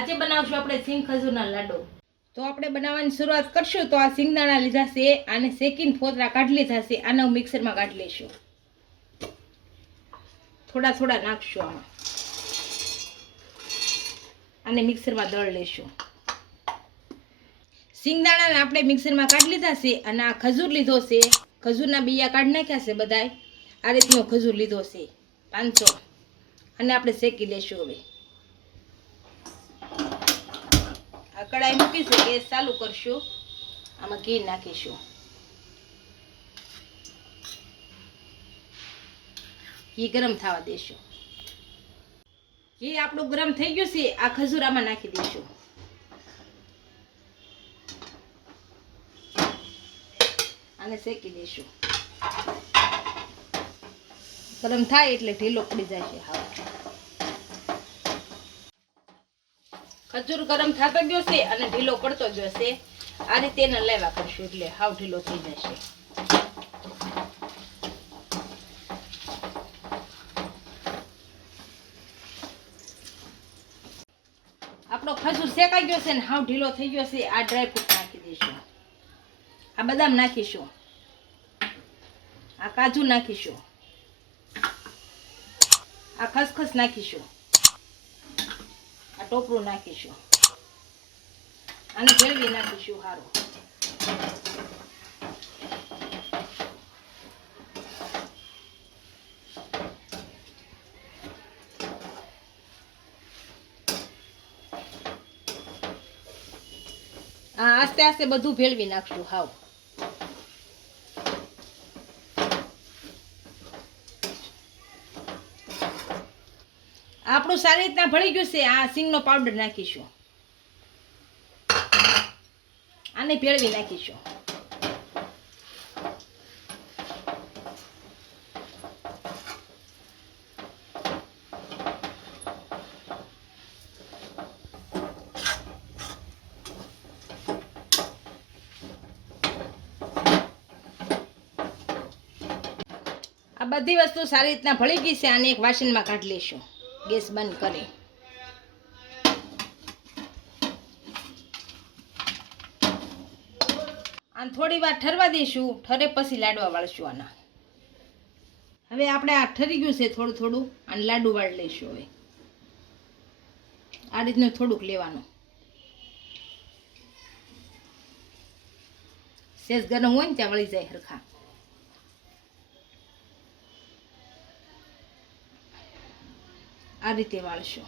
આજે બનાવશું આપણે સિંગ ખજૂરના લાડુ। તો આપણે બનાવવાની શરૂઆત કરશું તો આ સિંગદાણા લીધા છે, આને શેકીને ફોતરા કાઢી લીધા છે, આને મિક્સરમાં કાઢી લઈશું। થોડા થોડા નાખશું આમાં, આને મિક્સરમાં દળ લઈશું। સિંગદાણાને આપણે મિક્સરમાં કાઢી લીધા છે અને આ ખજૂર લીધો છે, ખજૂરના બિયા કાઢી નાખ્યા છે બધાય। આ રીતનો ખજૂર લીધો છે 500 અને આપણે શેકી લેશું। હવે આ કડાઈ મૂકીશું, ગેસ ચાલુ કરશું, આમાં ઘી નાખીશું। ઘી ગરમ થવા દેશું। ઘી આપણું ગરમ થઈ ગયું છે, આ ખજૂર આમાં નાખી દઈશું। આને શેકી દઈશું। ગરમ થાય એટલે ઢીલો પડી જાય છે હાવ। ખજૂર ગરમ થતો ગયો છે અને ઢીલો પડતો ગયો છે, આ રીતે એને લેવા કરશું એટલે હાવ ઢીલો થઈ જશે। આપણો ખજૂર શેકાઈ ગયો છે ને હાવ ઢીલો થઈ ગયો છે। આ ડ્રાયફ્રૂટ નાખી દઈશું, આ બદામ નાખીશું, આ કાજુ નાખીશું, આ ખસખસ નાખીશું, આ ટોપરું નાખીશું, આને ભેળવી નાખીશું સારું। આસ્તે આસ્તે બધું ભેળવી નાખશું હાવ। આપણું સારી રીતના ભળી ગયું છે। આ સિંગનો પાવડર નાખીશું, આને ભેળવી નાખીશું। આ બધી વસ્તુ સારી રીતના ભળી ગઈ છે, આને એક વાસણમાં કાઢી લઈશું। ગેસ બંધ કરી આને થોડી વાર ઠરવા દઈશું, ઠરે પછી લાડવા વાળશું આના। હવે આપણે આ ઠરી ગયું છે થોડું થોડું, અને લાડુ વાળી લઈશું। હવે આ રીતનું થોડુંક લેવાનું, સેજ ગરમ હોય ને ત્યાં વળી જાય હરખા। આ રીતે વાળશું।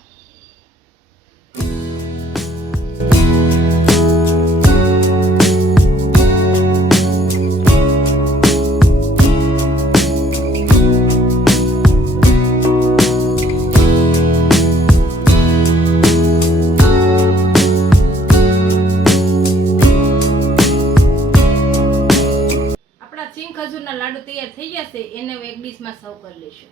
આપણા સિંગ ખજૂરના લાડુ તૈયાર થઈ ગયા છે, એને એક ડીશમાં સર્વ કરી લઈશું।